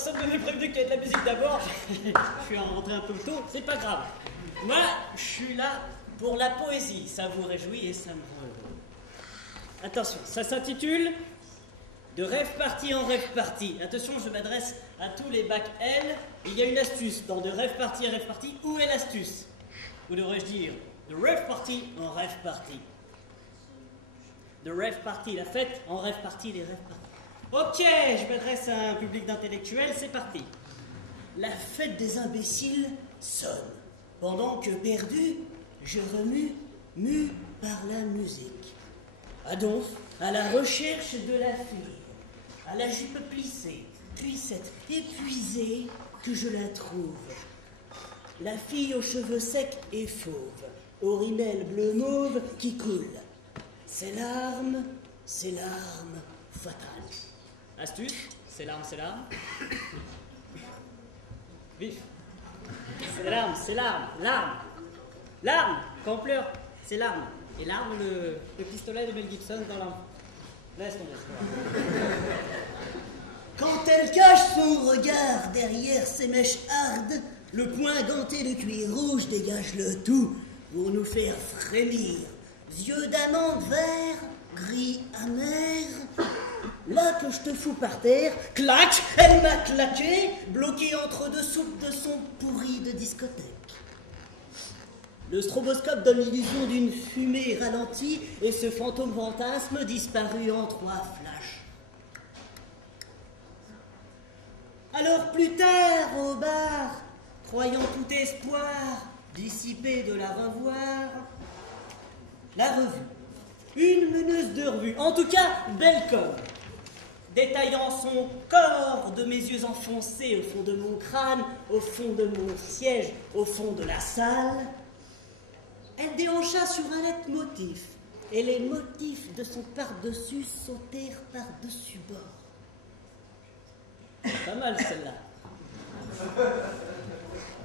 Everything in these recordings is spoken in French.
personne ne m'avait prévenu qu'il y avait de la musique d'abord. Je suis rentré un peu tôt, c'est pas grave. Moi, je suis là pour la poésie. Ça vous réjouit et ça me rend heureux. Attention, ça s'intitule De rêve parti en rêve parti. Attention, je m'adresse à tous les bacs L. Il y a une astuce. Dans de rêve parti en rêve parti, où est l'astuce? Ou devrais-je dire de rêve parti en rêve parti? De rêve parti, la fête en rêve parti, les rêves partis. Ok, je m'adresse à un public d'intellectuels, c'est parti. La fête des imbéciles sonne, pendant que perdu, je remue, mu par la musique. Adolphe, à la recherche de la fille, à la jupe plissée, puis cette épuisée que je la trouve. La fille aux cheveux secs et fauves, aux rimelles bleu mauve qui coulent. Ces larmes fatales. Astuce, ces larmes. Vif. Ces larmes. Larmes, quand on pleure, c'est larmes. Et larmes, le pistolet de Mel Gibson dans la... Laisse tomber. Quand elle cache son regard derrière ses mèches hardes, le poing ganté de cuir rouge dégage le tout pour nous faire frémir. Yeux d'amande vert, gris amer. Là que je te fous par terre, clac, elle m'a claqué, bloqué entre deux soupes de son pourri de discothèque. Le stroboscope donne l'illusion d'une fumée ralentie et ce fantôme fantasme disparu en 3 flashs. Alors plus tard, au bar, croyant tout espoir dissipé de la revoir, la revue, une meneuse de revue, en tout cas belle comme, détaillant son corps de mes yeux enfoncés au fond de mon crâne, au fond de mon siège, au fond de la salle, elle déhancha sur un net motif, et les motifs de son par-dessus sautèrent par-dessus bord. Pas mal celle-là.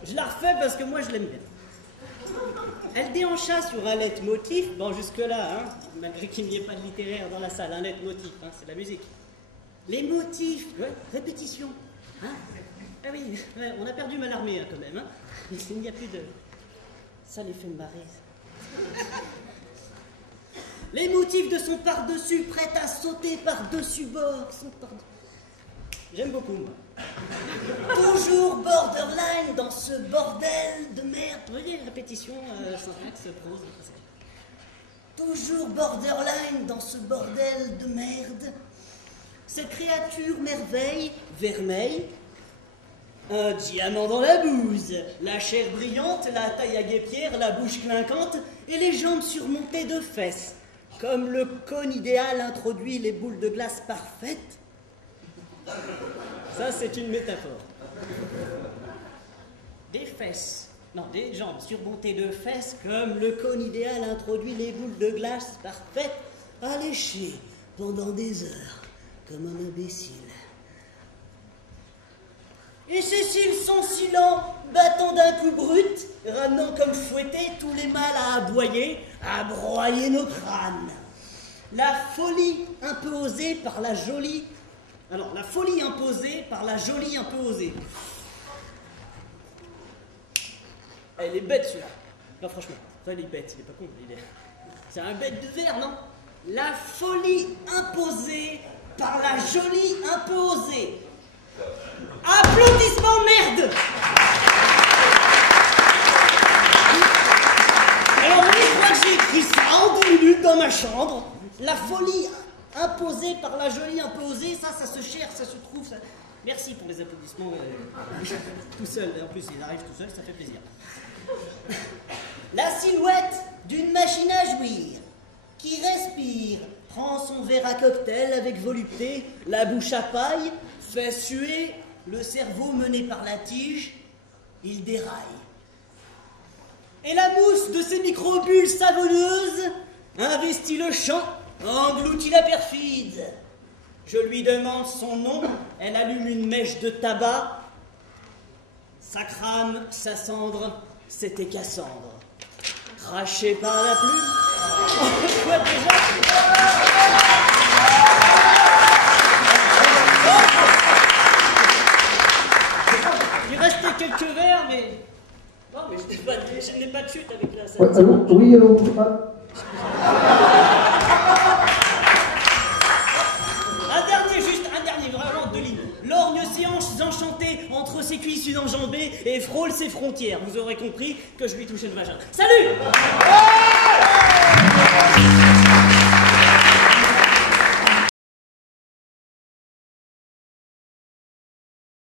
Je la refais parce que moi je l'aime bien. Elle déhancha sur un leitmotiv, bon jusque-là, hein, malgré qu'il n'y ait pas de littéraire dans la salle, un leitmotiv, hein, c'est la musique. Les motifs, ouais, répétition. Hein. Ah oui, ouais, on a perdu Mallarmé hein, quand même. Hein. Il n'y a plus de... Ça les fait me marrer. Les motifs de son par-dessus, prêt à sauter par-dessus bord. J'aime beaucoup, moi. Toujours borderline dans ce bordel de merde. Vous voyez, répétition, syntaxe, prose. Toujours borderline dans ce bordel de merde. Cette créature merveille, vermeille, un diamant dans la bouse, la chair brillante, la taille à guêpière, la bouche clinquante et les jambes surmontées de fesses. Comme le cône idéal introduit les boules de glace parfaites. Ça, c'est une métaphore. Des fesses, non, des jambes surmontées de fesses, comme le cône idéal introduit les boules de glace parfaites, à lécher pendant des heures, comme un imbécile. Et Cécile, son silent, battant d'un coup brut, ramenant comme fouetté tous les mâles à aboyer, à broyer nos crânes. La folie un peu osée par la jolie... Alors, la folie imposée par la jolie un peu osée. Elle est bête, celui-là. Non, franchement, ça, il est bête, il est pas con. C'est un bête de verre, non? La folie imposée par la jolie un peu osée. Applaudissements, merde! Alors, oui, je crois que j'ai écrit ça en 10 minutes dans ma chambre. La folie imposée par la jolie un peu osée, ça se cherche, ça se trouve. Ça... Merci pour les applaudissements. Tout seul, en plus, il arrive tout seul, ça fait plaisir. La silhouette d'une machine à jouir qui respire, prend son verre à cocktail avec volupté, la bouche à paille, fait suer, le cerveau mené par la tige, il déraille. Et la mousse de ses microbules savonneuses investit le champ, engloutit la perfide. Je lui demande son nom, elle allume une mèche de tabac. Sa crame, sa cendre, c'était Cassandre. Craché par la plume. Quoi déjà? mais... Non, mais je n'ai pas de chute avec la Ouais, scène. allô? Oui, allô? Ah. Un dernier, vraiment 2 lignes. Lorgne séance enchantée entre ses cuisses une enjambée et frôle ses frontières. Vous aurez compris que je lui touchais le vagin. Salut!